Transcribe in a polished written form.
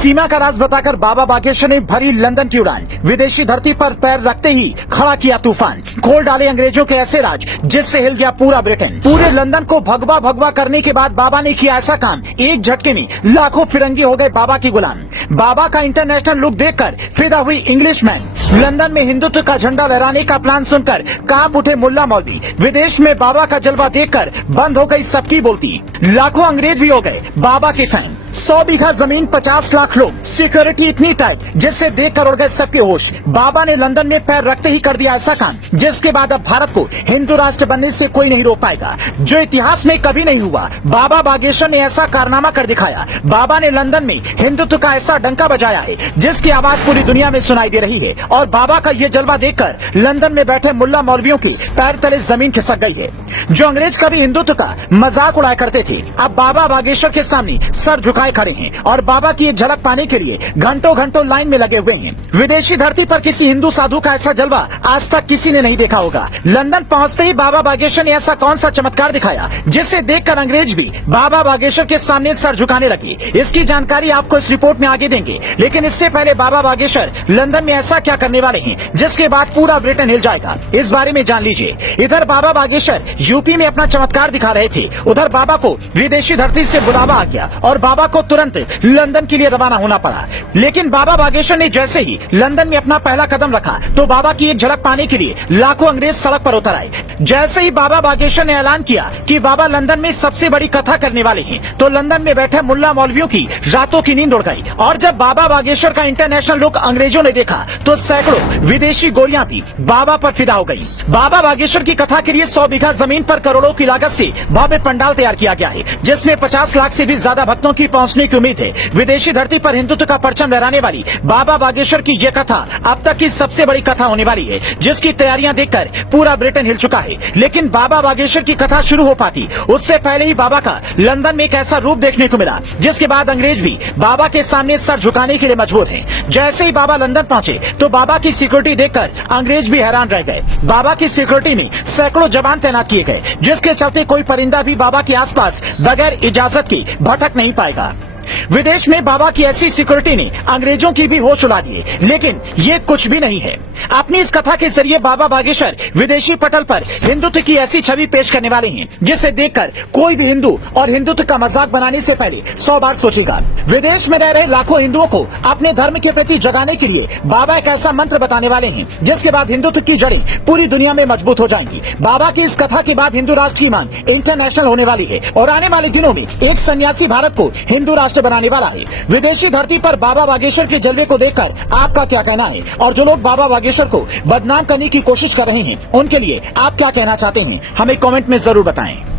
सीमा का राज बताकर बाबा बागेश्वर ने भरी लंदन की उड़ान। विदेशी धरती पर पैर रखते ही खड़ा किया तूफान। खोल डाले अंग्रेजों के ऐसे राज जिससे हिल गया पूरा ब्रिटेन। पूरे लंदन को भगवा भगवा करने के बाद बाबा ने किया ऐसा काम, एक झटके में लाखों फिरंगी हो गए बाबा की गुलाम। बाबा का इंटरनेशनल लुक देखकर फिदा हुई इंग्लिशमैन। लंदन में हिंदुत्व का झंडा लहराने का प्लान सुनकर कांप उठे मुल्ला मौलवी। विदेश में बाबा का जलवा देखकर बंद हो गई सबकी बोलती। लाखों अंग्रेज भी हो गए बाबा के फैन। 100 बीघा जमीन, 50 लाख लोग, सिक्योरिटी इतनी टाइट जिससे देखकर उड़ गए सबके होश। बाबा ने लंदन में पैर रखते ही कर दिया ऐसा काम जिसके बाद अब भारत को हिंदू राष्ट्र बनने से कोई नहीं रोक पाएगा, जो इतिहास में कभी नहीं हुआ। बाबा बागेश्वर ने ऐसा कारनामा कर दिखाया। बाबा ने लंदन में हिंदुत्व का ऐसा डंका बजाया है जिसकी आवाज पूरी दुनिया में सुनाई दे रही है। और बाबा का ये जलवा देखकर लंदन में बैठे मुल्ला मौलवियों की पैर तले जमीन खिसक गई है। जो अंग्रेज कभी हिंदुत्व का मजाक उड़ाया करते थे, अब बाबा बागेश्वर के सामने सर झुकाए खड़े हैं और बाबा की एक झलक पाने के लिए घंटों घंटों लाइन में लगे हुए हैं। विदेशी धरती पर किसी हिंदू साधु का ऐसा जलवा आज तक किसी ने नहीं देखा होगा। लंदन पहुंचते ही बाबा बागेश्वर ने ऐसा कौन सा चमत्कार दिखाया जिसे देखकर अंग्रेज भी बाबा बागेश्वर के सामने सर झुकाने लगे। इसकी जानकारी आपको इस रिपोर्ट में आगे देंगे, लेकिन इससे पहले बाबा बागेश्वर लंदन में ऐसा क्या करने वाले हैं जिसके बाद पूरा ब्रिटेन हिल जाएगा, इस बारे में जान लीजिए। इधर बाबा बागेश्वर यूपी में अपना चमत्कार दिखा रहे थे, उधर बाबा को विदेशी धरती से बुलावा आ गया और बाबा को तुरंत लंदन के लिए रवाना होना पड़ा। लेकिन बाबा बागेश्वर ने जैसे ही लंदन में अपना पहला कदम रखा तो बाबा की एक झलक पाने के लिए लाखों अंग्रेज सड़क पर उतर आए। जैसे ही बाबा बागेश्वर ने ऐलान किया कि बाबा लंदन में सबसे बड़ी कथा करने वाले हैं, तो लंदन में बैठे मुल्ला मौलवियों की रातों की नींद उड़ गई। और जब बाबा बागेश्वर का इंटरनेशनल लुक अंग्रेजों ने देखा तो सैकड़ों विदेशी गोलियां भी बाबा पर फिदा हो गई। बाबा बागेश्वर की कथा के लिए 100 बीघा जमीन पर करोड़ों की लागत से भव्य पंडाल तैयार किया गया है, जिसमें 50 लाख से भी ज्यादा भक्तों की पहुंचने की उम्मीद है। विदेशी धरती पर हिंदुत्व का परचम लहराने वाली बाबा बागेश्वर की यह कथा अब तक की सबसे बड़ी कथा होने वाली है, जिसकी तैयारियां देखकर पूरा ब्रिटेन हिल चुका है। लेकिन बाबा बागेश्वर की कथा शुरू हो पाती उससे पहले ही बाबा का लंदन में एक ऐसा रूप देखने को मिला जिसके बाद अंग्रेज भी बाबा के सामने सर झुकाने के लिए मजबूर हैं। जैसे ही बाबा लंदन पहुंचे तो बाबा की सिक्योरिटी देखकर अंग्रेज भी हैरान रह गए। बाबा की सिक्योरिटी में सैकड़ों जवान तैनात किए गए, जिसके चलते कोई परिंदा भी बाबा के आसपास बगैर इजाजत के भटक नहीं पाएगा। विदेश में बाबा की ऐसी सिक्योरिटी ने अंग्रेजों की भी होश उड़ा दिए, लेकिन ये कुछ भी नहीं है। अपनी इस कथा के जरिए बाबा बागेश्वर विदेशी पटल पर हिंदुत्व की ऐसी छवि पेश करने वाले हैं जिसे देखकर कोई भी हिंदू और हिंदुत्व का मजाक बनाने से पहले 100 बार सोचेगा। विदेश में रह रहे लाखों हिंदुओं को अपने धर्म के प्रति जगाने के लिए बाबा एक ऐसा मंत्र बताने वाले हैं जिसके बाद हिंदुत्व की जड़ें पूरी दुनिया में मजबूत हो जाएंगी। बाबा की इस कथा के बाद हिंदू राष्ट्र की मांग इंटरनेशनल होने वाली है और आने वाले दिनों में एक सन्यासी भारत को हिंदू राष्ट्र बनाने वाला है। विदेशी धरती पर बाबा बागेश्वर के जलवे को देखकर आपका क्या कहना है? और जो लोग बाबा बागेश्वर को बदनाम करने की कोशिश कर रहे हैं उनके लिए आप क्या कहना चाहते हैं? हमें कमेंट में जरूर बताएं।